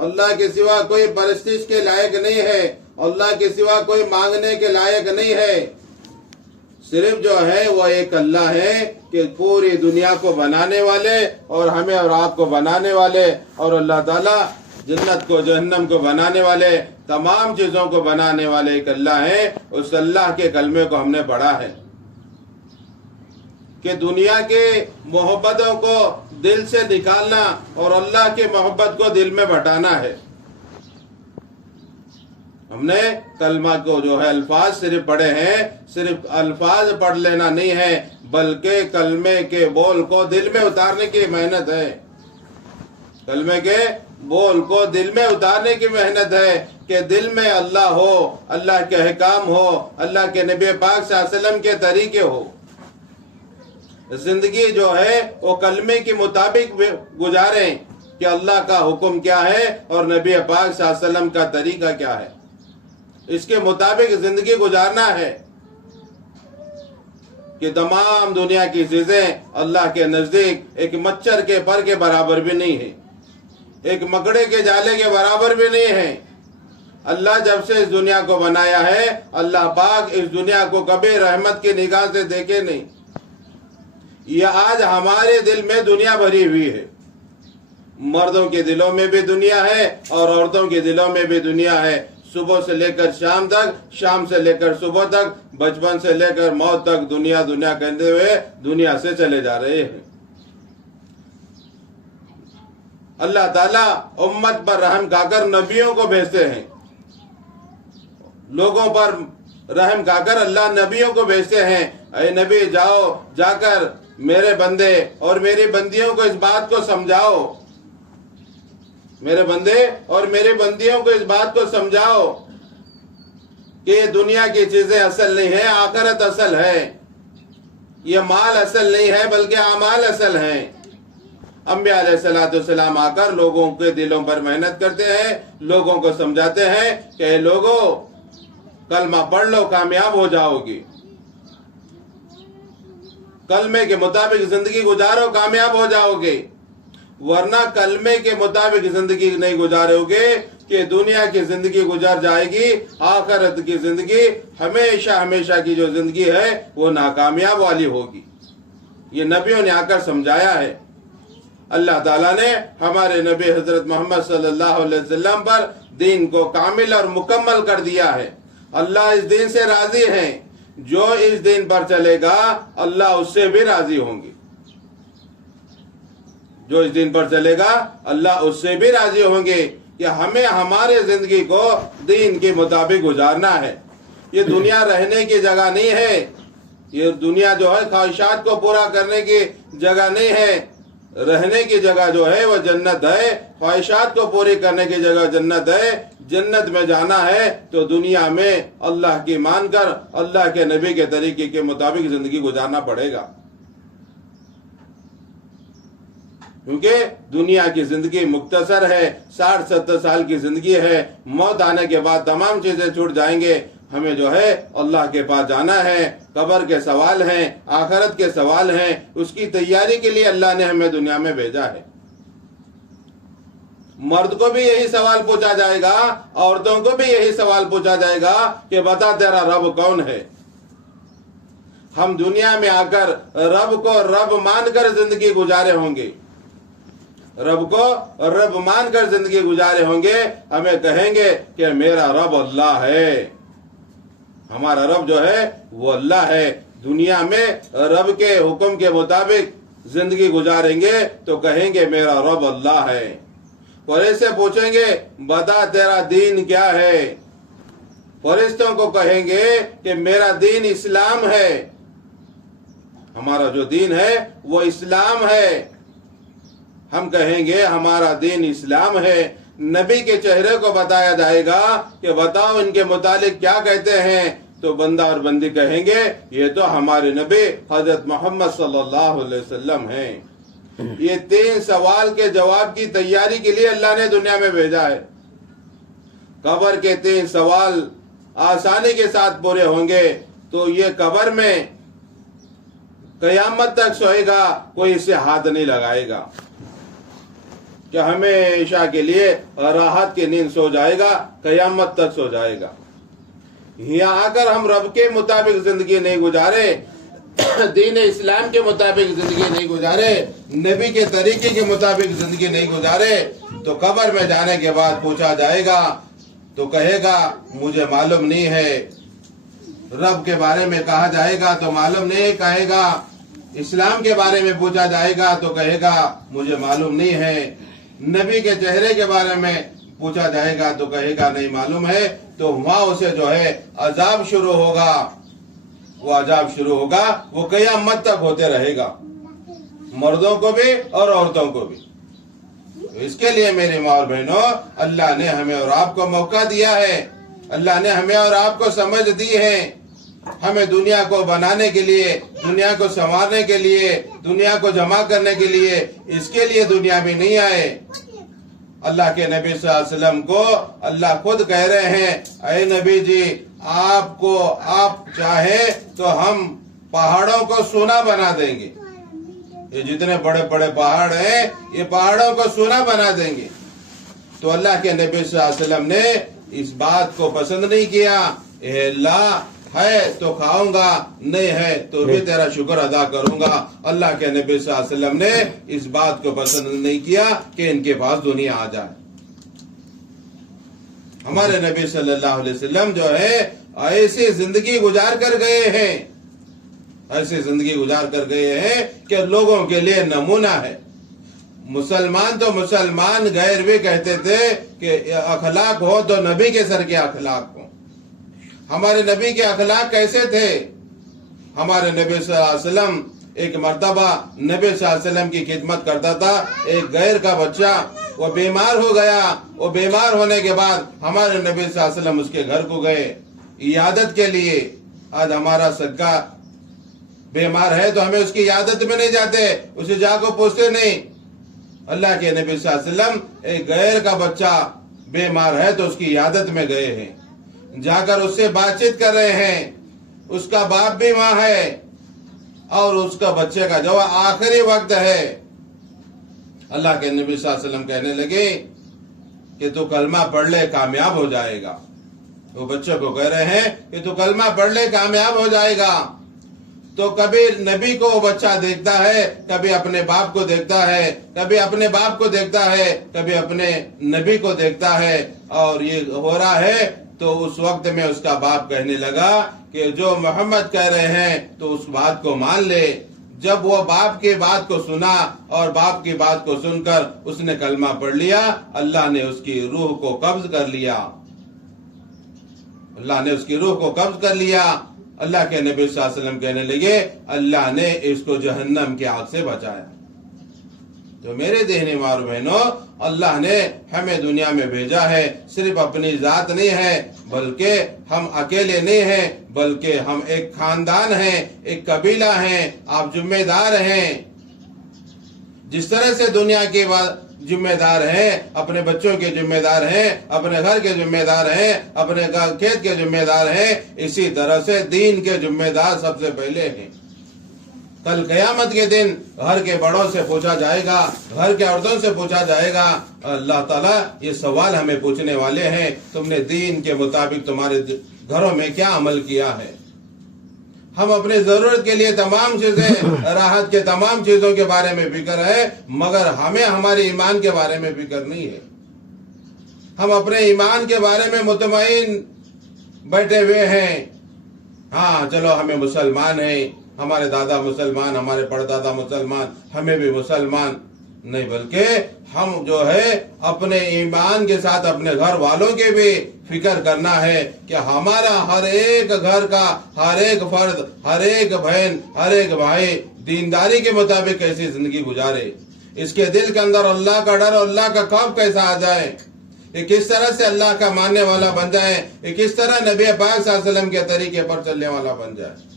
अल्लाह के सिवा कोई परस्तिश के लायक नहीं है, अल्लाह के सिवा कोई मांगने के लायक नहीं है। सिर्फ जो है वो एक अल्लाह है कि पूरी दुनिया को बनाने वाले और हमें और आपको बनाने वाले, और अल्लाह ताला जन्नत को जहन्नम को बनाने वाले, तमाम चीजों को बनाने वाले एक अल्लाह है। उस अल्लाह के कलमे को हमने पढ़ा है कि दुनिया के मोहब्बतों को दिल से निकालना और अल्लाह के मोहब्बत को दिल में बटाना है। हमने कलमा को जो है अल्फाज सिर्फ पढ़े हैं, सिर्फ अल्फाज पढ़ लेना नहीं है, बल्कि कलमे के बोल को दिल में उतारने की मेहनत है। कलमे के बोल को दिल में उतारने की मेहनत है कि दिल में अल्लाह हो, अल्लाह के अहकाम हो, अल्लाह के नबी पाक सल्लल्लाहु अलैहि वसल्लम के तरीके हो। जिंदगी जो है वो कलमे के मुताबिक गुजारें कि अल्लाह का हुक्म क्या है और नबी पाक सल्लल्लाहु अलैहि वसल्लम का तरीका क्या है, इसके मुताबिक जिंदगी गुजारना है। कि तमाम दुनिया की चीजें अल्लाह के नजदीक एक मच्छर के पर के बराबर भी नहीं है, एक मकड़े के जाले के बराबर भी नहीं है। अल्लाह जब से इस दुनिया को बनाया है, अल्लाह पाक इस दुनिया को कभी रहमत की निगाह से देखे नहीं। यह आज हमारे दिल में दुनिया भरी हुई है, मर्दों के दिलों में भी दुनिया है और औरतों के दिलों में भी दुनिया है। सुबह से लेकर शाम तक, शाम से लेकर सुबह तक, बचपन से लेकर मौत तक दुनिया दुनिया कहते हुए दुनिया से चले जा रहे हैं। अल्लाह ताला उम्मत पर रहम खाकर नबियों को भेजते हैं, लोगों पर रहम खाकर अल्लाह नबियों को भेजते हैं। ऐ नबी जाओ, जाकर मेरे बंदे और मेरी बंदियों को इस बात को समझाओ, मेरे बंदे और मेरी बंदियों को इस बात को समझाओ कि दुनिया की चीजें असल नहीं है, आखिरत असल है। ये माल असल नहीं है बल्कि आमाल असल है। अंबिया अलैहिस्सलाम आकर लोगों के दिलों पर मेहनत करते हैं, लोगों को समझाते हैं कि लोगों कलमा पढ़ लो, कामयाब हो जाओगी, कलमे के मुताबिक जिंदगी गुजारो, कामयाब हो जाओगे। वरना कलमे के मुताबिक जिंदगी नहीं गुजारोगे कि दुनिया की जिंदगी गुजर जाएगी, आखिरत की जिंदगी हमेशा हमेशा की जो जिंदगी है वो नाकामयाब वाली होगी। ये नबियों ने आकर समझाया है। अल्लाह ताला ने हमारे नबी हजरत मोहम्मद सल्लल्लाहु अलैहि वसल्लम पर दीन को कामिल और मुकम्मल कर दिया है। अल्लाह इस दीन से राजी है, जो इस दीन पर चलेगा अल्लाह उससे भी राजी होंगे। जो इस दिन पर चलेगा अल्लाह उससे भी राजी होंगे कि हमें हमारे जिंदगी को दीन के मुताबिक गुजारना है। ये दुनिया रहने की जगह नहीं है, ये दुनिया जो है ख्वाहिशात को पूरा करने की जगह नहीं है। रहने की जगह जो है वो जन्नत है, ख्वाहिशात को पूरी करने की जगह जन्नत है। जन्नत में जाना है तो दुनिया में अल्लाह की मानकर अल्लाह के नबी के तरीके के मुताबिक जिंदगी गुजारना पड़ेगा, क्योंकि दुनिया की जिंदगी मुख्तसर है, 60-70 साल की जिंदगी है। मौत आने के बाद तमाम चीजें छूट जाएंगे। हमें जो है अल्लाह के पास जाना है, कब्र के सवाल हैं, आखिरत के सवाल हैं, उसकी तैयारी के लिए अल्लाह ने हमें दुनिया में भेजा है। मर्द को भी यही सवाल पूछा जाएगा, औरतों को भी यही सवाल पूछा जाएगा कि बता तेरा रब कौन है। हम दुनिया में आकर रब को रब मानकर जिंदगी गुजारे होंगे, रब को रब मानकर जिंदगी गुजारे होंगे। हमें कहेंगे कि मेरा रब अल्लाह है, हमारा रब जो है वो अल्लाह है। दुनिया में रब के हुक्म के मुताबिक जिंदगी गुजारेंगे तो कहेंगे मेरा रब अल्लाह है। फरिश्ते पूछेंगे बता तेरा दीन क्या है, फरिश्तों को कहेंगे कि मेरा दीन इस्लाम है, हमारा जो दीन है वो इस्लाम है। हम कहेंगे हमारा दीन इस्लाम है। नबी के चेहरे को बताया जाएगा कि बताओ इनके मुतालिक क्या कहते हैं, तो बंदा और बंदी कहेंगे ये तो हमारे नबी हजरत मोहम्मद सल्लल्लाहु अलैहि वसल्लम हैं। ये 3 सवाल के जवाब की तैयारी के लिए अल्लाह ने दुनिया में भेजा है। कब्र के 3 सवाल आसानी के साथ पूरे होंगे तो ये कब्र में कयामत तक सोएगा, कोई इसे हाथ नहीं लगाएगा। कि हमेशा के लिए राहत की नींद सो जाएगा, कयामत तक सो जाएगा। यहाँ आकर हम रब के मुताबिक जिंदगी नहीं गुजारे, दीन इस्लाम के मुताबिक जिंदगी नहीं गुजारे, नबी के तरीके के मुताबिक जिंदगी नहीं गुजारे, तो कब्र में जाने के बाद पूछा जाएगा तो कहेगा मुझे मालूम नहीं है। रब के बारे में कहा जाएगा तो मालूम नहीं कहेगा। इस्लाम के बारे में पूछा जाएगा तो कहेगा मुझे मालूम नहीं है। नबी के चेहरे के बारे में पूछा जाएगा तो कहेगा नहीं मालूम है। तो वहां उसे जो है अजाब शुरू होगा, वो अजाब शुरू होगा, वो क़यामत तक होते रहेगा, मर्दों को भी और औरतों को भी। तो इसके लिए मेरी माँ और बहनों, अल्लाह ने हमें और आपको मौका दिया है, अल्लाह ने हमें और आपको समझ दी है। हमें दुनिया को बनाने के लिए, दुनिया को संवारने के लिए, दुनिया को जमा करने के लिए, इसके लिए दुनिया में नहीं आए। अल्लाह के नबी सल्लल्लाहु अलैहि वसल्लम को अल्लाह खुद कह रहे हैं, अय नबी जी, आपको आप चाहे तो हम पहाड़ों को सोना बना देंगे। ये जितने बड़े बड़े पहाड़ हैं, ये पहाड़ों को सोना बना देंगे। तो अल्लाह के नबी सल्लल्लाहु अलैहि वसल्लम ने इस बात को पसंद नहीं किया। अल्लाह है तो खाऊंगा, नहीं है तो भी तेरा शुक्र अदा करूंगा। अल्लाह के नबी सल्लल्लाहु अलैहि वसल्लम ने इस बात को पसंद नहीं किया कि इनके पास दुनिया आ जाए। हमारे नबी सल्लल्लाहु अलैहि वसल्लम जो है ऐसी जिंदगी गुजार कर गए हैं, ऐसी जिंदगी गुजार कर गए हैं कि लोगों के लिए नमूना है। मुसलमान तो मुसलमान, गैर भी कहते थे कि अखलाक हो तो नबी के सर के अखलाक हो। हमारे नबी के अखलाक कैसे थे? हमारे नबी सल्लल्लाहु अलैहि वसल्लम एक मर्तबा नबी सल्लल्लाहु अलैहि वसल्लम की खिदमत करता था। एक गैर का बच्चा वो बीमार हो गया। वो बीमार होने के बाद हमारे नबी सल्लल्लाहु अलैहि वसल्लम उसके घर को गए इयादत के लिए। आज हमारा सदका बीमार है तो हमें उसकी इयादत में नहीं जाते, उसे जाकर पूछते नहीं। अल्लाह के नबी सल्लल्लाहु अलैहि वसल्लम एक गैर का बच्चा बीमार है तो उसकी इयादत में गए हैं, जाकर उससे बातचीत कर रहे हैं। उसका बाप भी वहां है और उसका बच्चे का जो आखिरी वक्त है। अल्लाह के नबी सल्लल्लाहु अलैहि वसल्लम कहने लगे कि तू कलमा पढ़ ले, कामयाब हो जाएगा। वो बच्चे को कह रहे हैं कि तू कलमा पढ़ ले, कामयाब हो जाएगा। तो कभी नबी को वो बच्चा देखता है, कभी अपने बाप को देखता है, कभी अपने बाप को देखता है, कभी अपने नबी को देखता है। और ये हो रहा है तो उस वक्त में उसका बाप कहने लगा कि जो मोहम्मद कह रहे हैं तो उस बात को मान ले। जब वो बाप की बात को सुना और बाप की बात को सुनकर उसने कलमा पढ़ लिया, अल्लाह ने उसकी रूह को कब्ज कर लिया। अल्लाह ने उसकी रूह को कब्ज कर लिया। अल्लाह के नबी सल्लल्लाहु अलैहि वसल्लम कहने लगे अल्लाह ने इसको जहन्नम की आग से बचाया। तो मेरे देहने मारो बहनों, अल्लाह ने हमें दुनिया में भेजा है, सिर्फ अपनी जात नहीं है, बल्कि हम अकेले नहीं हैं, बल्कि हम एक खानदान हैं, एक कबीला हैं। आप जिम्मेदार हैं। जिस तरह से दुनिया के जिम्मेदार हैं, अपने बच्चों के जिम्मेदार हैं, अपने घर के जिम्मेदार हैं, अपने खेत के जिम्मेदार हैं, इसी तरह से दीन के जिम्मेदार सबसे पहले हैं। कल क़यामत के दिन घर के बड़ों से पूछा जाएगा, घर के औरतों से पूछा जाएगा। अल्लाह ताला ये सवाल हमें पूछने वाले हैं, तुमने दीन के मुताबिक तुम्हारे घरों में क्या अमल किया है। हम अपने जरूरत के लिए तमाम चीजें, राहत के तमाम चीजों के बारे में फिक्र है, मगर हमें हमारे ईमान के बारे में फिक्र नहीं है। हम अपने ईमान के बारे में मुतमईन बैठे हुए हैं। हाँ चलो हमें मुसलमान है, हमारे दादा मुसलमान, हमारे परदादा मुसलमान, हमें भी मुसलमान नहीं, बल्कि हम जो है अपने ईमान के साथ अपने घर वालों के भी फिक्र करना है कि हमारा हर एक घर का हर एक फर्द, हर एक बहन, हर एक भाई दीनदारी के मुताबिक कैसी जिंदगी गुजारे। इसके दिल के अंदर अल्लाह का डर और अल्लाह का खौफ कैसा आ जाए, ये किस तरह से अल्लाह का मानने वाला बन जाए, ये किस तरह नबी पाक सल्लल्लाहु अलैहि वसल्लम के तरीके पर चलने वाला बन जाए।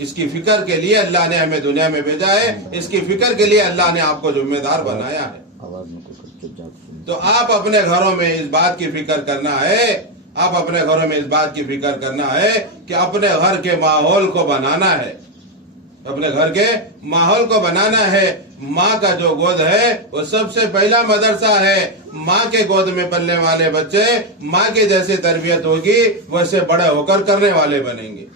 इसकी फिक्र के लिए अल्लाह ने हमें दुनिया में भेजा है, इसकी फिक्र के लिए अल्लाह ने आपको जिम्मेदार बनाया है। तो आप अपने घरों में इस बात की फिक्र करना है, आप अपने घरों में इस बात की फिक्र करना है कि अपने घर के माहौल को बनाना है, अपने घर के माहौल को बनाना है। माँ का जो गोद है वो सबसे पहला मदरसा है। माँ के गोद में पलने वाले बच्चे माँ की जैसी तरबियत होगी वैसे बड़े होकर करने वाले बनेंगे।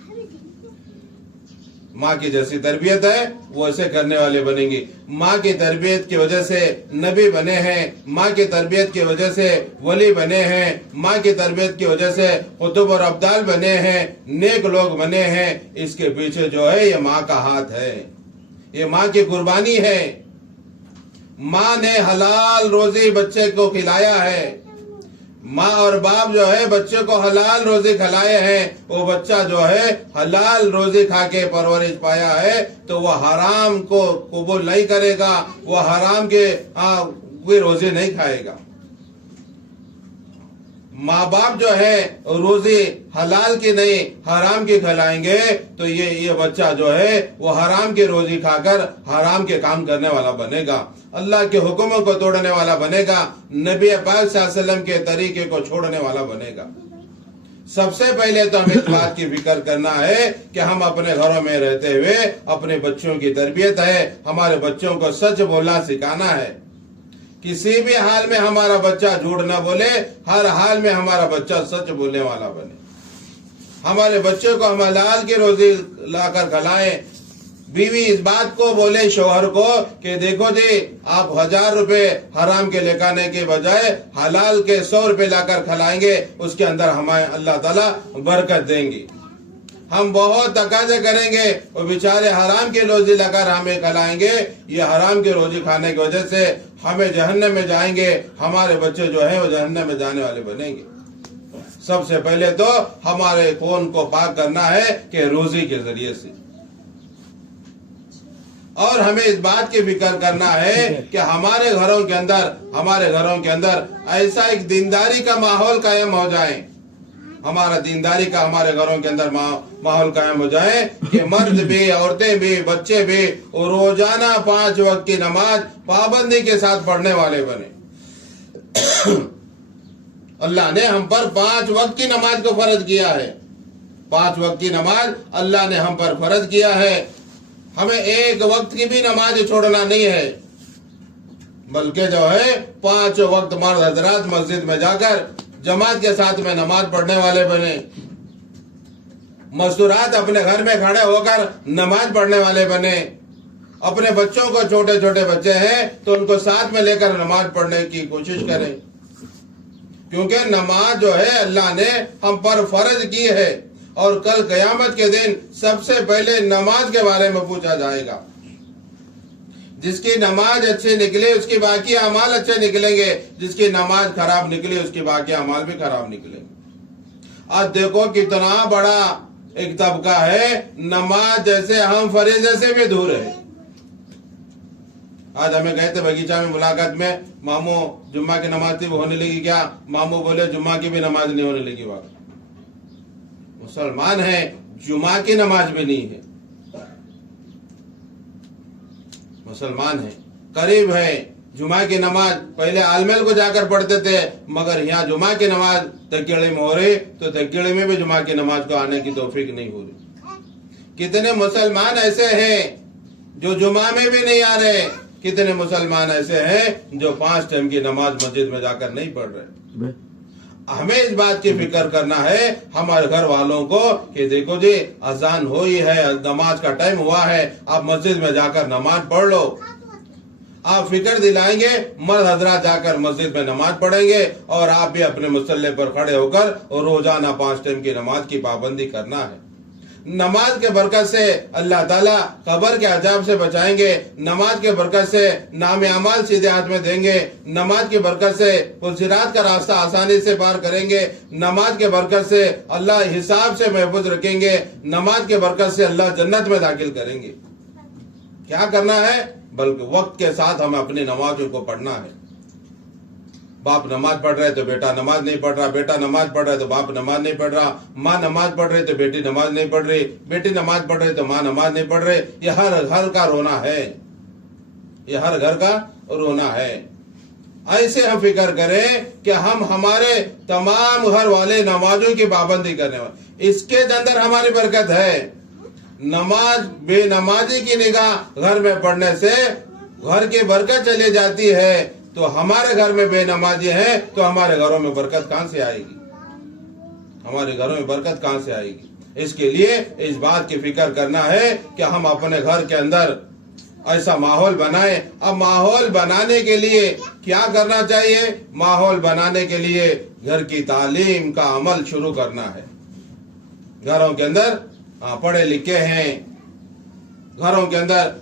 माँ की जैसी तरबियत है वो ऐसे करने वाले बनेंगे। माँ की तरबियत की वजह से नबी बने हैं, माँ की तरबियत की वजह से वली बने हैं, माँ की तरबियत की वजह से कुतुब और अब्दाल बने हैं, नेक लोग बने हैं। इसके पीछे जो है ये माँ का हाथ है, ये माँ की कुर्बानी है। माँ ने हलाल रोजी बच्चे को खिलाया है। माँ और बाप जो है बच्चे को हलाल रोजी खिलाए हैं। वो बच्चा जो है हलाल रोजी खा के परवरिश पाया है तो वह हराम को कबूल नहीं करेगा, वह हराम के कोई रोजी नहीं खाएगा। माँ बाप जो है रोजी हलाल की नहीं हराम की खिलाएंगे तो ये बच्चा जो है वो हराम की रोजी खाकर हराम के काम करने वाला बनेगा, अल्लाह के हुक्मों को तोड़ने वाला बनेगा, नबी पाक सल्लल्लाहु अलैहि वसल्लम के तरीके को छोड़ने वाला बनेगा। सबसे पहले तो हमें इस बात की फिक्र करना है कि हम अपने घरों में रहते हुए अपने बच्चों की तरबियत है, हमारे बच्चों को सच बोलना सिखाना है। किसी भी हाल में हमारा बच्चा झूठ न बोले, हर हाल में हमारा बच्चा सच बोलने वाला बने। हमारे बच्चे को हम हलाल की रोजी लाकर खिलाएं। बीवी इस बात को बोले शौहर को कि देखो जी आप 1000 रुपए हराम के लेकाने के बजाय हलाल के 100 रुपए लाकर खिलाएंगे, उसके अंदर हमें अल्लाह ताला बरकत देंगी। हम बहुत तकाजे करेंगे, वो बेचारे हराम की रोजी लगाकर हमें खिलाएंगे, ये हराम की रोजी खाने की वजह से हमें जहन्नम में जाएंगे, हमारे बच्चे जो है वो जहन्नम में जाने वाले बनेंगे। सबसे पहले तो हमारे खून को पाक करना है कि रोजी के जरिए से, और हमें इस बात की फिक्र करना है कि हमारे घरों के अंदर ऐसा एक दीनदारी का माहौल कायम हो जाए, हमारा दीनदारी का हमारे घरों के अंदर माहौल कायम हो जाए कि मर्द भी, औरतें भी, बच्चे भी रोजाना 5 वक्त की नमाज पाबंदी के साथ पढ़ने वाले बने। अल्लाह ने हम पर 5 वक्त की नमाज को फर्ज किया है, 5 वक्त की नमाज अल्लाह ने हम पर फर्ज किया है। हमें एक वक्त की भी नमाज छोड़ना नहीं है, बल्कि जो है 5 वक्त मर्द हजरात मस्जिद में जाकर जमात के साथ में नमाज पढ़ने वाले बने। मस्तूरात अपने घर में खड़े होकर नमाज पढ़ने वाले बने। अपने बच्चों को, छोटे छोटे बच्चे हैं तो उनको साथ में लेकर नमाज पढ़ने की कोशिश करें, क्योंकि नमाज जो है अल्लाह ने हम पर फर्ज की है और कल कयामत के दिन सबसे पहले नमाज के बारे में पूछा जाएगा। जिसकी नमाज अच्छी निकले उसकी बाकी अमाल अच्छे निकलेंगे, जिसकी नमाज खराब निकली उसकी बाकी अमाल भी खराब निकलेंगे। आज देखो कितना बड़ा एक तबका है नमाज जैसे हम फरीज़े से भी दूर है। आज हमें गए थे बगीचा में मुलाकात में, मामू जुम्मा की नमाज थी वो होने लगी क्या? मामू बोले जुम्मा की भी नमाज नहीं होने लगी। बात मुसलमान है, जुम्मा की नमाज भी नहीं है, मुसलमान है, करीब है। जुमा की नमाज पहले आलमेल को जाकर पढ़ते थे, मगर यहाँ जुमा की नमाज तकेड़े में हो रही तो तकेड़े में भी जुमा की नमाज को आने की तौफीक नहीं हो रही। कितने मुसलमान ऐसे हैं जो जुमा में भी नहीं आ रहे, कितने मुसलमान ऐसे हैं जो 5 टाइम की नमाज मस्जिद में जाकर नहीं पढ़ रहे। हमें इस बात की फिक्र करना है हमारे घर वालों को कि देखो जी अजान हुई है, नमाज का टाइम हुआ है, आप मस्जिद में जाकर नमाज पढ़ लो। आप फिक्र दिलाएंगे, मर्द हजरात जाकर मस्जिद में नमाज पढ़ेंगे और आप भी अपने मुसल्ले पर खड़े होकर और रोजाना 5 टाइम की नमाज की पाबंदी करना है। नमाज के बरकत से अल्लाह ताला कब्र के अजाब से बचाएंगे, नमाज के बरकत से नाम अमाल सीधे हाथ में देंगे, नमाज की बरकत से पुलसिरात का रास्ता आसानी से पार करेंगे, नमाज के बरकत से अल्लाह हिसाब से महफूज रखेंगे, नमाज के बरकत से अल्लाह जन्नत में दाखिल करेंगे। क्या करना है? बल्कि वक्त के साथ हमें अपनी नमाजों को पढ़ना है। बाप नमाज पढ़ रहे तो बेटा नमाज नहीं पढ़ रहा, बेटा नमाज पढ़ रहा है तो बाप नमाज नहीं पढ़ रहा, माँ नमाज पढ़ रही तो बेटी नमाज नहीं पढ़ रही, बेटी नमाज पढ़ रही तो माँ नमाज नहीं पढ़ रही। ये हर घर का रोना है, ये हर घर का रोना है। ऐसे हम फिक्र करें कि हम हमारे तमाम घर वाले नमाजों की पाबंदी करने वाले, इसके अंदर हमारी बरकत है। नमाज बेनमाजी की निगाह घर में पढ़ने से घर की बरकत चली जाती है तो हमारे घर में बेनमाजी है तो हमारे घरों में बरकत कहां से आएगी? हमारे घरों में बरकत कहां से आएगी? इसके लिए इस बात की फिक्र करना है कि हम अपने घर के अंदर ऐसा माहौल बनाएं। अब माहौल बनाने के लिए क्या करना चाहिए? माहौल बनाने के लिए घर की तालीम का अमल शुरू करना है। घरों के अंदर पढ़े लिखे हैं, घरों के अंदर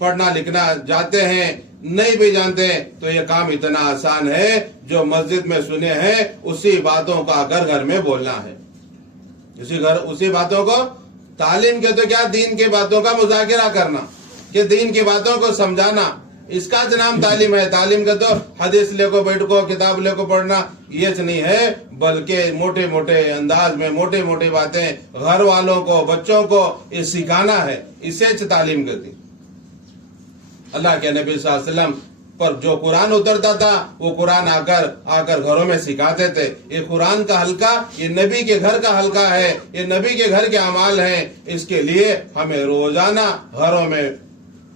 पढ़ना लिखना जाते हैं, नहीं भी जानते तो ये काम इतना आसान है, जो मस्जिद में सुने हैं उसी बातों का घर घर में बोलना है। उसी बातों को तालीम के तो क्या, दीन की बातों का मुज़ाकिरा करना, कि दीन की बातों को समझाना, इसका नाम तालीम है। तालीम का तो हदीस लेको बैठो, किताब लेको पढ़ना, ये नहीं है, बल्कि मोटे मोटे अंदाज में मोटे मोटे बातें घर वालों को, बच्चों को ये सिखाना है। इससे तालीम करती। अल्लाह के नबी सल्लल्लाहु अलैहि वसल्लम पर जो कुरान उतरता था वो कुरान आकर घरों में सिखाते थे। ये कुरान का हल्का, ये नबी के घर का हल्का है, ये नबी के घर के अमाल हैं। इसके लिए हमें रोजाना घरों में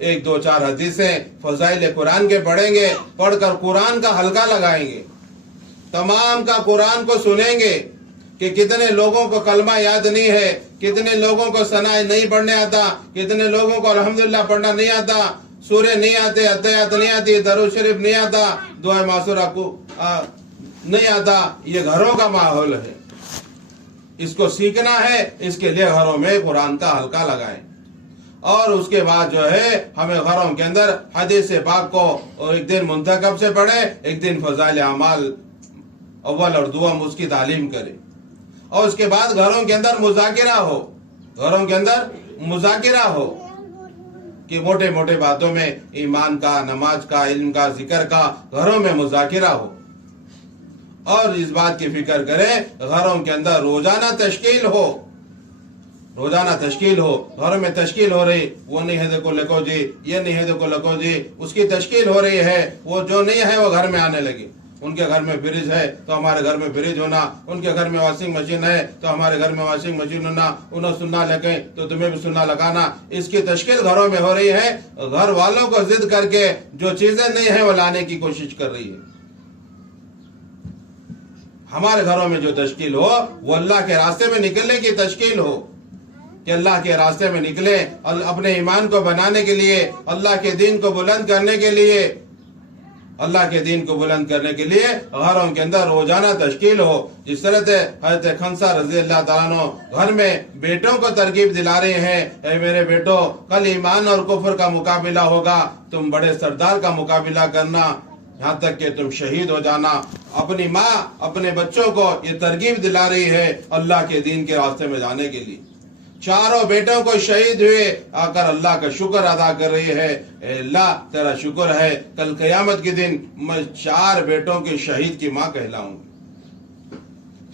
1-2-4 हदीसें फजाइल कुरान के पढ़ेंगे, पढ़कर कुरान का हल्का लगाएंगे, तमाम का कुरान को सुनेंगे कि कितने लोगों को कलमा याद नहीं है, कितने लोगों को सना नहीं पढ़ने आता, कितने लोगों को अल्हम्दुलिल्लाह पढ़ना नहीं आता, सूर्य नहीं आते, अत्तहियात नहीं आती, दरूद शरीफ नहीं आता, दुआ मासूरा को नहीं आता। ये घरों का माहौल है, इसको सीखना है। इसके लिए घरों में कुरान का हल्का लगाएं और उसके बाद जो है हमें घरों के अंदर हदीस पाक को और एक दिन मुंतखब से पढ़े, एक दिन फजाइल अमाल अव्वल और दुआ उसकी तालीम करें। और उसके बाद घरों के अंदर मुज़ाकिरा हो, घरों के अंदर मुज़ाकिरा हो कि मोटे मोटे बातों में ईमान का, नमाज का, इल्म का, जिक्र का घरों में मुज़ाकिरा हो। और इस बात की फिक्र करें घरों के अंदर रोजाना तश्कील हो, रोजाना तश्कील हो। घरों में तश्कील हो रही, वो नहीं है देखो लको जी, ये नहीं है देखो लको जी, उसकी तश्कील हो रही है। वो जो नहीं है वो घर में आने लगी। उनके घर में फ्रिज है तो हमारे घर में फ्रिज होना, उनके घर में वॉशिंग मशीन है तो हमारे घर में वॉशिंग मशीन होना, उन्हें सुनना लगे तो तुम्हें भी सुनना लगाना। इसकी तश्कील घरों में हो रही है। घर वालों को जिद करके जो चीजें नहीं है वो लाने की कोशिश कर रही है। हमारे घरों में जो तश्कील हो वो अल्लाह के रास्ते में निकलने की तश्कील हो, कि अल्लाह के रास्ते में निकले, अपने ईमान को बनाने के लिए, अल्लाह के दीन को बुलंद करने के लिए, अल्लाह के दीन को बुलंद करने के लिए घरों के अंदर रोजाना तश्कील हो। जिस तरह से हज़रत खंसा रज़ी अल्लाह तआला अन्हु घर में बेटों को तरकीब दिला रहे हैं, ऐ मेरे बेटो, कल ईमान और कुफ्र का मुकाबला होगा, तुम बड़े सरदार का मुकाबला करना, यहाँ तक कि तुम शहीद हो जाना। अपनी माँ अपने बच्चों को ये तरकीब दिला रही है अल्लाह के दीन के रास्ते में जाने के लिए। चारों बेटों को शहीद हुए आकर अल्लाह का शुक्र अदा कर रही है, अल्लाह तेरा शुक्र है, कल क़यामत के दिन मैं 4 बेटों के शहीद की माँ कहलाऊंगी।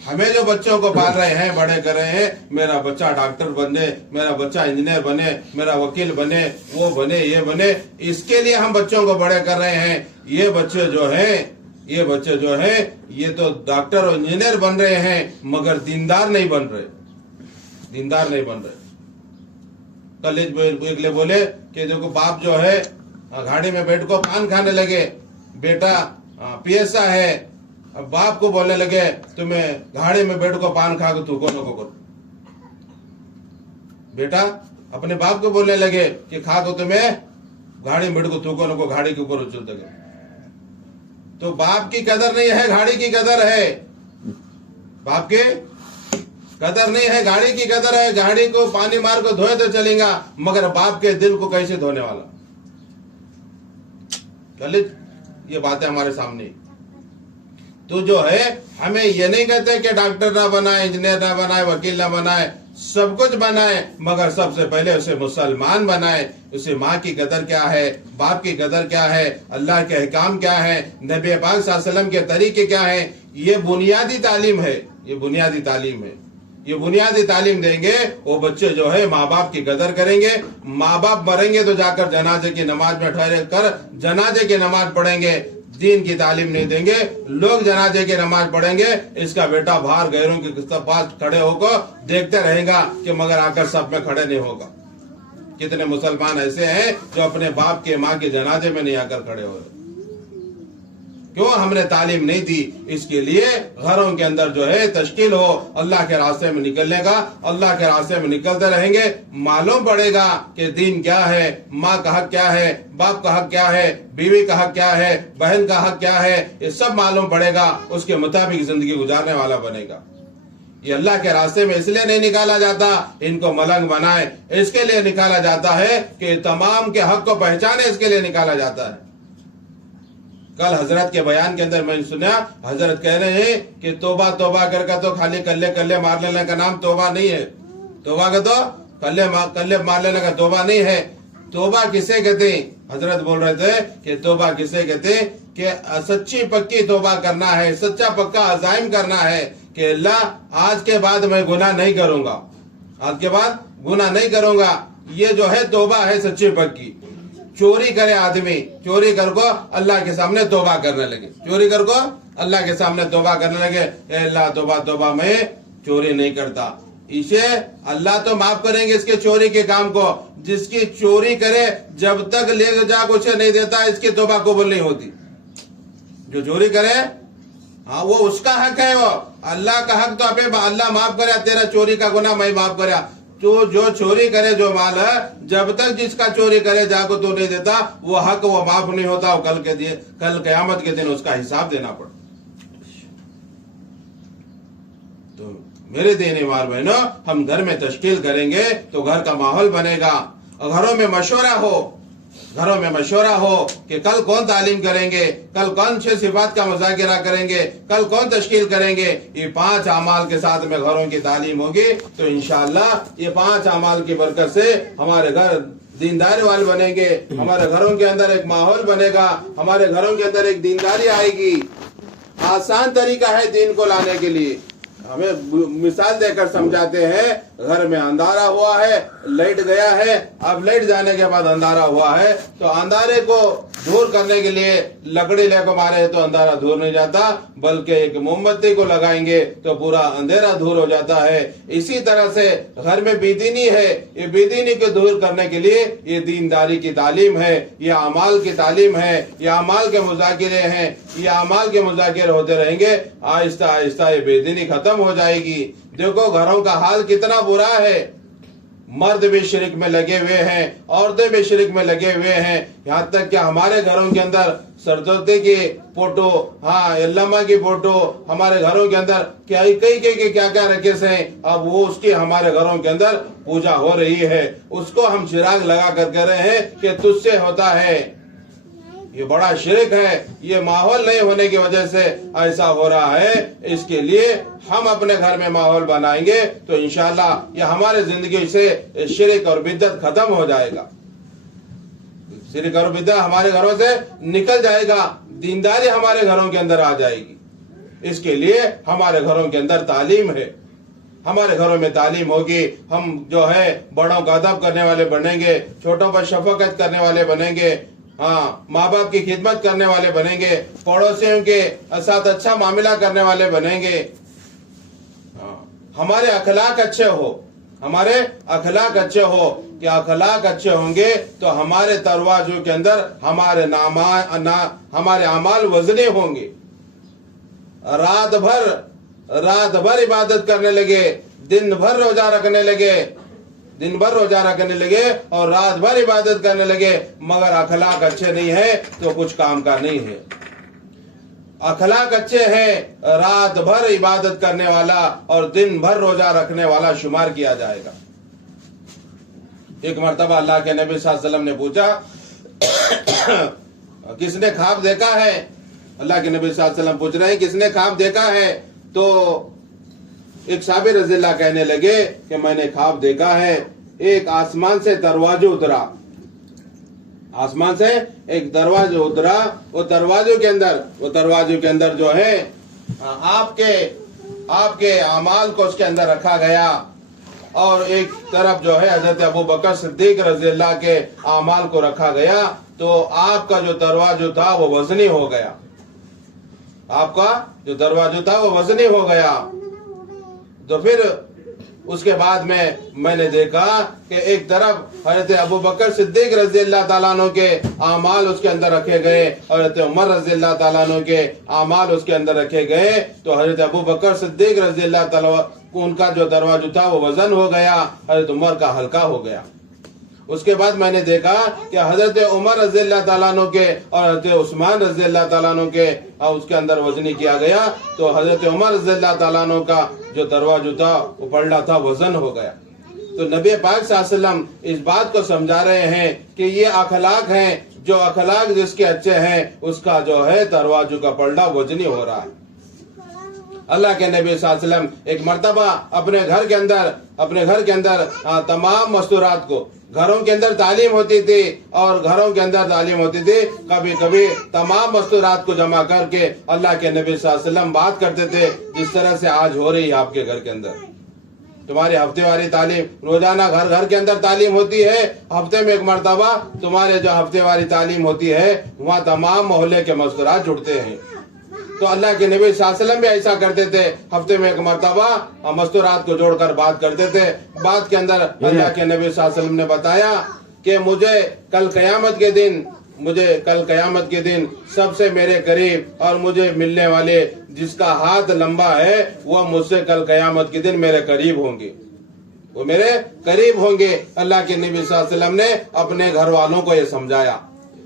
हमें जो बच्चों को पाल रहे हैं, बड़े कर रहे हैं, मेरा बच्चा डॉक्टर बने, मेरा बच्चा इंजीनियर बने, मेरा वकील बने, वो बने, ये बने, इसके लिए हम बच्चों को बड़े कर रहे हैं। ये बच्चे जो है ये तो डॉक्टर और इंजीनियर बन रहे हैं मगर दीनदार नहीं बन रहे, दीनदार नहीं बन रहे। कल एक बोले कि देखो बाप जो है गाड़ी में बैठ को पान खाने लगे, बेटा पियसा है, अब बाप को बोलने लगे तुम्हें गाड़ी में बैठ को पान खा के तू को करो। बेटा अपने बाप को बोलने लगे कि खा को तुम्हें गाड़ी में बैठ को तू को गाड़ी के ऊपर उछलते गए। तो बाप की कदर नहीं है, गाड़ी की कदर है। बाप की कदर नहीं है, गाड़ी की कदर है। गाड़ी को पानी मार को धोए तो चलेगा मगर बाप के दिल को कैसे धोने वाला। ललित ये बातें हमारे सामने। तो जो है हमें ये नहीं कहते कि डॉक्टर ना बनाए, इंजीनियर ना बनाए, वकील ना बनाए, सब कुछ बनाए मगर सबसे पहले उसे मुसलमान बनाए। उसे माँ की कदर क्या है, बाप की कदर क्या है, अल्लाह के अहकाम क्या है, नबी पाक सल्लल्लाहु अलैहि वसल्लम के तरीके क्या है, ये बुनियादी तालीम है। ये बुनियादी तालीम है। ये बुनियादी तालीम देंगे वो बच्चे जो है माँ बाप की कदर करेंगे। माँ बाप मरेंगे तो जाकर जनाजे की नमाज में ठहरे कर जनाजे की नमाज पढ़ेंगे, दीन की तालीम नहीं देंगे। लोग जनाजे की नमाज पढ़ेंगे, इसका बेटा बाहर गैरों के पास खड़े होकर देखते रहेगा कि मगर आकर सब में खड़े नहीं होगा, कितने मुसलमान ऐसे हैं जो अपने बाप के माँ के जनाजे में नहीं आकर खड़े हो रहे? क्यों? हमने तालीम नहीं दी। इसके लिए घरों के अंदर जो है तश्कील हो, अल्लाह के रास्ते में निकलने का। अल्लाह के रास्ते में निकलते रहेंगे, मालूम पड़ेगा कि दीन क्या है, माँ का हक क्या है, बाप का हक क्या है, बीवी का हक क्या है, बहन का हक क्या है, ये सब मालूम पड़ेगा। उसके मुताबिक जिंदगी गुजारने वाला बनेगा। ये अल्लाह के रास्ते में इसलिए नहीं निकाला जाता इनको मलंग बनाए, इसके लिए निकाला जाता है कि तमाम के हक को पहचाने, इसके लिए निकाला जाता है। कल हजरत के बयान के अंदर मैंने सुना, हजरत कह रहे हैं कि तोबा तोबा करके तो खाली कल्ले कल्ले मार लेने का नाम तोबा नहीं है। तोबा का तो कल्ले मार लेने का तोबा नहीं है। तोबा किसे कहते हैं? हजरत बोल रहे थे कि तोबा किसे कहते हैं कि सच्ची पक्की तोबा करना है, सच्चा पक्का अज़ाइम करना है कि अल्लाह आज के बाद मैं गुनाह नहीं करूंगा, आज के बाद गुनाह नहीं करूंगा। ये जो है तोबा है सच्ची पक्की। चोरी करे आदमी, चोरी कर को अल्लाह के सामने तोबा करने लगे, चोरी कर को अल्लाह के सामने तोबा करने लगे, अल्लाह तोबा तोबा मैं चोरी नहीं करता। इसे अल्लाह तो माफ करेंगे इसके चोरी के काम को। जिसकी चोरी करे जब तक ले जा कुछ नहीं देता, इसकी तोबा कबूल नहीं होती। जो चोरी करे हाँ वो उसका हक है, वो अल्लाह का हक तो अबे अल्लाह माफ करे, तेरा चोरी का गुनाह मैं माफ करे। तो जो चोरी करे जो माल है, जब तक जिसका चोरी करे जाको तो नहीं देता, वो हक वो माफ नहीं होता। वो कल क़यामत के दिन उसका हिसाब देना पड़ता। तो मेरे दीनी मार बहनों, हम घर में तश्कील करेंगे तो घर का माहौल बनेगा। घरों में मशवरा हो, घरों में मशवरा हो कि कल कौन तालीम करेंगे, कल कौन से सिफात का मुज़ाकिरा करेंगे, कल कौन तश्कील करेंगे। ये 5 अमाल के साथ में घरों की तालीम होगी तो इंशाअल्लाह ये 5 अमाल की बरकत से हमारे घर दीनदारी वाले बनेंगे, हमारे घरों के अंदर एक माहौल बनेगा, हमारे घरों के अंदर एक दीनदारी आएगी। आसान तरीका है दीन को लाने के लिए। हमें मिसाल देकर समझाते हैं, घर में अंधारा हुआ है, लाइट गया है, अब लाइट जाने के बाद अंधारा हुआ है, तो अंधारे को दूर करने के लिए लकड़ी लेकर मारे तो अंधारा दूर नहीं जाता, बल्कि एक मोमबत्ती को लगाएंगे तो पूरा अंधेरा दूर हो जाता है। इसी तरह से घर में बेदीनी है, ये बेदीनी को दूर करने के लिए ये दीनदारी की तालीम है, ये अमाल की तालीम है, ये अमाल के मुज़ाकिरे हैं। ये अमाल के मुज़ाकिरे होते रहेंगे, आहिस्ता आहिस्ता ये बेदीनी खत्म हो जाएगी। देखो घरों का हाल कितना बुरा है, मर्द भी शिरक में लगे हुए हैं, औरतें भी शिरक में लगे हुए हैं। यहाँ तक कि हमारे घरों के अंदर सरस्वती की फोटो, हाँ अल्लामा की फोटो हमारे घरों के अंदर कई क्या क्या रखे से, अब वो उसकी हमारे घरों के अंदर पूजा हो रही है। उसको हम चिराग लगा कर कह रहे हैं कि तुझसे होता है। ये बड़ा शिरक है। ये माहौल नहीं होने की वजह से ऐसा हो रहा है। इसके लिए हम अपने घर में माहौल बनाएंगे तो इंशाअल्लाह ये हमारे जिंदगी से शिरक और बिद्दत खत्म हो जाएगा। शिरक और बिद्दत हमारे घरों से निकल जाएगा, दीनदारी हमारे घरों के अंदर आ जाएगी। इसके लिए हमारे घरों के अंदर तालीम है, हमारे घरों में तालीम होगी। हम जो है बड़ों का अदब करने वाले बनेंगे, छोटों पर शफकत करने वाले बनेंगे, हाँ माँ बाप की खिदमत करने वाले बनेंगे, पड़ोसियों के साथ अच्छा मामला करने वाले बनेंगे। हमारे अखलाक अच्छे हो, हमारे अखलाक अच्छे हो, कि अखलाक अच्छे होंगे तो हमारे दरवाजों के अंदर हमारे अमाल वजनी होंगे। रात भर इबादत करने लगे, दिन भर रोजा रखने लगे और रात भर इबादत करने लगे, मगर अखलाक अच्छे नहीं है तो कुछ काम का नहीं है। अखलाक अच्छे हैं, रात भर इबादत करने वाला और दिन भर रोजा रखने वाला शुमार किया जाएगा। एक मर्तबा अल्लाह के नबी सल्लल्लाहु अलैहि वसल्लम ने पूछा, किसने ख्वाब देखा है? अल्लाह के नबी सल्लल्लाहु अलैहि वसल्लम पूछ रहे हैं किसने ख्वाब देखा है? तो एक साहबी रज़ियल्लाहु कहने लगे कि मैंने ख्वाब देखा है, एक आसमान से दरवाजा उतरा, आसमान से एक दरवाजा उतरा, वो दरवाजे के अंदर जो है आपके अमाल को उसके अंदर रखा गया, और एक तरफ जो है हजरत अबू बकर सिद्दीक रज़ियल्लाहु के अमाल को रखा गया। तो आपका जो दरवाजा था वो वजनी हो गया, आपका जो दरवाजा था वो वजनी हो गया। तो फिर उसके बाद में मैंने देखा कि एक तरफ हजरत अबू बकर सिद्दीक रज़ी अल्लाह ताला अन्हु के आमाल उसके अंदर रखे गए, हजरत उमर रज़ी अल्लाह ताला अन्हु के आमाल उसके अंदर रखे गए। तो हजरत अबू बकर सिद्दीक रज़ी अल्लाह ताला उनका जो दरवाजा था वो वजन हो गया, हजरत उमर का हल्का हो गया। उसके बाद मैंने देखा कि हजरत उमर रज़ी अल्लाह ताला अन्हु के और हजरत उस्मान रज़ी अल्लाह ताला अन्हु के उसके अंदर वजनी किया गया। तो हजरत उमर रज़ी अल्लाह ताला अन्हु का जो दरवाजा था वो पलड़ा था, वजन हो गया। तो नबी पाक सल्लल्लाहु अलैहि वसल्लम इस बात को समझा रहे हैं कि ये अखलाक हैं, जो अखलाक जिसके अच्छे हैं उसका जो है दरवाजों का पलड़ा वजनी हो रहा है। अल्लाह के नबी सल्लल्लाहु अलैहि वसल्लम एक मर्तबा अपने घर के अंदर तमाम मस्तूरात को, घरों के अंदर तालीम होती थी और घरों के अंदर तालीम होती थी, कभी कभी तमाम मस्तूरात को जमा करके अल्लाह के नबी सल्लल्लाहु अलैहि वसल्लम बात करते थे, जिस तरह से आज हो रही है आपके घर के अंदर। तुम्हारी हफ्ते वाली तालीम, रोजाना घर के अंदर तालीम होती है, हफ्ते में एक मर्तबा तुम्हारे जो हफ्ते वाली तालीम होती है वहाँ तमाम मोहल्ले के मस्तूरात जुड़ते हैं। तो अल्लाह के नबी सल्लल्लाहु अलैहि वसल्लम भी ऐसा करते थे, हफ्ते में एक मर्तबा मस्तूरात को जोड़कर बात करते थे। बात के अंदर अल्लाह के नबी सल्लल्लाहु अलैहि वसल्लम ने बताया कि मुझे कल क़यामत के दिन सबसे मेरे करीब और मुझे मिलने वाले जिसका हाथ लंबा है वह मुझसे कल क़यामत के दिन मेरे करीब होंगे, वो मेरे करीब होंगे। अल्लाह के नबी सल्लल्लाहु अलैहि वसल्लम ने अपने घर वालों को ये समझाया।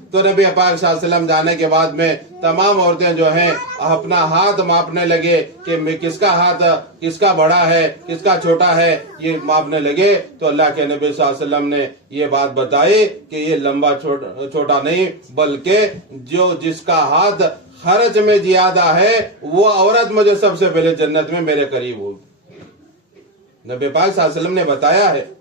तो नबी पाक सल्लल्लाहु अलैहि वसल्लम जाने के बाद में तमाम औरतें जो हैं अपना हाथ मापने लगे कि किसका हाथ किसका बड़ा है, किसका छोटा है, ये मापने लगे। तो अल्लाह के नबी सल्लल्लाहु अलैहि वसल्लम ने ये बात बताई कि ये लंबा छोटा नहीं, बल्कि जो जिसका हाथ खर्च में ज्यादा है वो औरत मुझे सबसे पहले जन्नत में मेरे करीब होगी। नबी पाक सल्लल्लाहु अलैहि वसल्लम ने बताया है।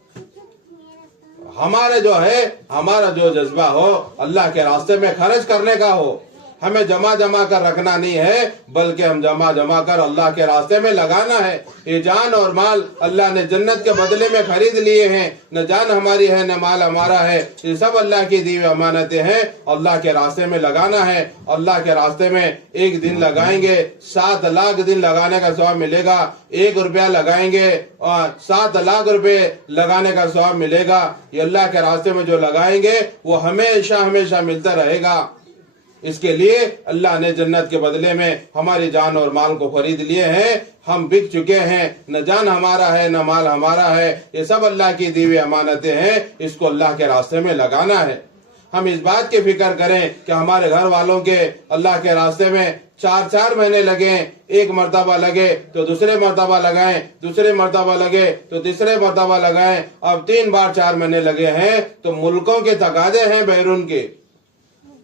हमारा जो जज्बा हो अल्लाह के रास्ते में खर्च करने का हो, हमें जमा कर रखना नहीं है, बल्कि हम जमा कर अल्लाह के रास्ते में लगाना है। ये जान और माल अल्लाह ने जन्नत के बदले में खरीद लिए हैं, न जान हमारी है न माल हमारा है, ये सब अल्लाह की दी हुई अमानतें हैं, अल्लाह के रास्ते में लगाना है। अल्लाह के रास्ते में एक दिन लगाएंगे 7 लाख दिन लगाने का सवाब मिलेगा, 1 रुपया लगाएंगे और 7 लाख रुपए लगाने का सवाब मिलेगा। ये अल्लाह के रास्ते में जो लगाएंगे वो हमेशा मिलता रहेगा। इसके लिए अल्लाह ने जन्नत के बदले में हमारी जान और माल को खरीद लिए हैं। हम बिक चुके हैं, न जान हमारा है न माल हमारा है, ये सब अल्लाह की दी हुई अमानतें हैं, इसको अल्लाह के रास्ते में लगाना है। हम इस बात की फिक्र करें कि हमारे घर वालों के अल्लाह के रास्ते में 4 महीने लगे, एक मर्तबा लगे तो दूसरे मर्तबा लगाएं, दूसरे मर्तबा लगे तो तीसरे मर्तबा लगाएं, अब 3 बार 4 महीने लगे हैं। तो मुल्कों के तकाजे हैं,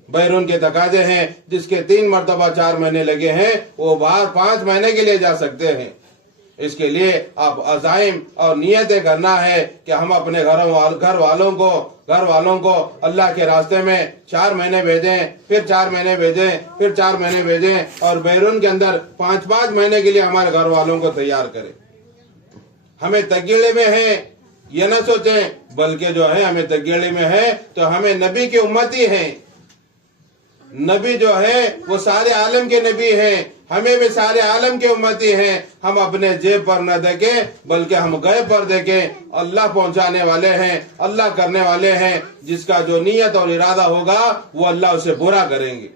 बैरून के तकाजे हैं, जिसके 3 मर्तबा 4 महीने लगे हैं वो बाहर 5 महीने के लिए जा सकते हैं। इसके लिए आप अज़ाइम और नियतें करना है कि हम अपने घर वालों को अल्लाह के रास्ते में 4 महीने भेजें, फिर 4 महीने भेजें, फिर 4 महीने भेजें और बैरून के अंदर 5 महीने के लिए हमारे घर वालों को तैयार करें। हमें तगीड़े में है ये न सोचें, बल्कि जो है हमें तगीड़े में है तो हमें नबी की उम्मती है। नबी जो है वो सारे आलम के नबी हैं, हमें भी सारे आलम के उम्मती हैं। हम अपने जेब पर न देखें बल्कि हम गैब पर देखें। अल्लाह पहुंचाने वाले हैं, अल्लाह करने वाले हैं। जिसका जो नीयत और इरादा होगा वो अल्लाह उसे पूरा करेंगे।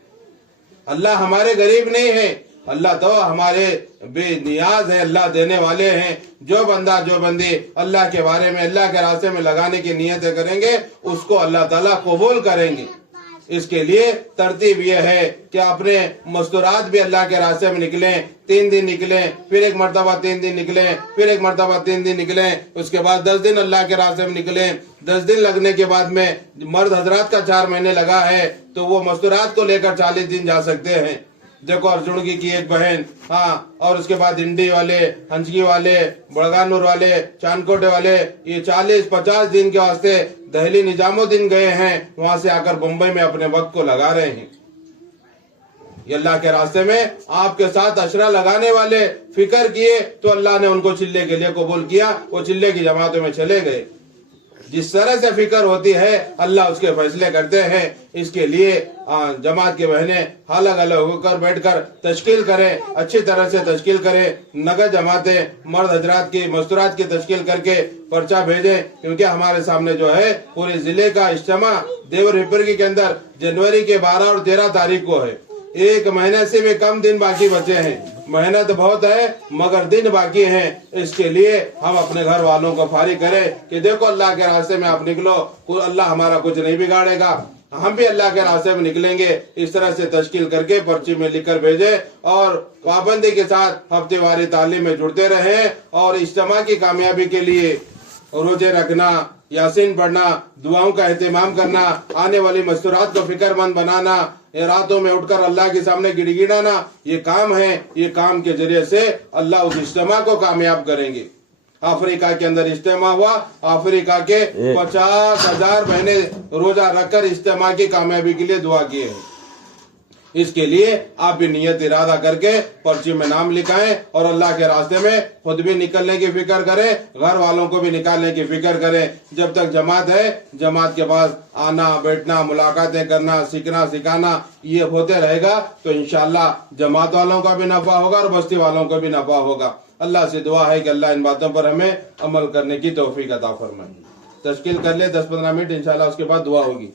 अल्लाह हमारे गरीब नहीं है, अल्लाह तो हमारे बेनियाज है, अल्लाह देने वाले हैं। जो बंदी अल्लाह के बारे में अल्लाह के रास्ते में लगाने की नीयतें करेंगे उसको अल्लाह ताला कबूल करेंगे। इसके लिए तरतीब यह है कि अपने मस्तूरात भी अल्लाह के रास्ते में निकलें, 3 दिन निकलें, फिर एक मर्तबा 3 दिन निकलें, फिर एक मर्तबा 3 दिन निकलें, उसके बाद 10 दिन अल्लाह के रास्ते में निकलें। 10 दिन लगने के बाद में मर्द हजरात का 4 महीने लगा है तो वो मस्तूरात को लेकर 40 दिन जा सकते हैं। देखो अर्जुनगी की एक बहन, और उसके बाद इंडी वाले, हंसगी वाले, बड़गानूर वाले, चांदकोटे वाले, ये 40-50 दिन के वास्ते दहली निजामुद्दीन गए हैं, वहां से आकर मुंबई में अपने वक्त को लगा रहे हैं। ये अल्लाह के रास्ते में आपके साथ अशरा लगाने वाले फिक्र किए तो अल्लाह ने उनको चिल्ले के लिए कबूल किया, वो चिल्ले की जमातों में चले गए। जिस तरह से फिक्र होती है अल्लाह उसके फैसले करते हैं। इसके लिए जमात के बहनें अलग अलग होकर बैठकर तश्कील करें, अच्छी तरह से तश्कील करें। नगर जमातें मर्द हजरात की मस्तूरात की तश्कील करके पर्चा भेजें, क्योंकि हमारे सामने जो है पूरे जिले का इज्तिमा देवर हिप्परगी के अंदर जनवरी के 12 और 13 तारीख को है। 1 महीने से भी कम दिन बाकी बचे हैं। मेहनत बहुत है मगर दिन बाकी हैं। इसके लिए हम अपने घर वालों को फारिग करें कि देखो अल्लाह के रास्ते में आप निकलो, अल्लाह हमारा कुछ नहीं बिगाड़ेगा, हम भी अल्लाह के रास्ते में निकलेंगे। इस तरह से तश्कील करके पर्ची में लिखकर भेजे और पाबंदी के साथ हफ्तेवारी तालीम में जुड़ते रहें। और इज्तिमा की कामयाबी के लिए रोजे रखना, यासीन पढ़ना, दुआओं का एहतमाम करना, आने वाली मस्तूरात को फिक्रमंद बनाना, रातों में उठकर अल्लाह के सामने गिड़गिड़ाना, ये काम है। ये काम के जरिए से अल्लाह उस इज्तिमा को कामयाब करेंगे। अफ्रीका के अंदर इज्तिमा हुआ, अफ्रीका के 50,000 बहने रोजा रखकर इज्तिमा की कामयाबी के लिए दुआ किए हैं। इसके लिए आप भी नियत इरादा करके पर्ची में नाम लिखाएं और अल्लाह के रास्ते में खुद भी निकलने की फिक्र करें, घर वालों को भी निकालने की फिक्र करें। जब तक जमात है, जमात के पास आना बैठना, मुलाकातें करना, सीखना सिखाना ये होते रहेगा तो इंशाअल्लाह जमात वालों का भी नफा होगा और बस्ती वालों को भी नफा होगा। अल्लाह से दुआ है कि अल्लाह इन बातों पर हमें अमल करने की तौफीक अता फरमाए। तश्कील कर ले 10-15 मिनट, इंशाअल्लाह उसके बाद दुआ होगी।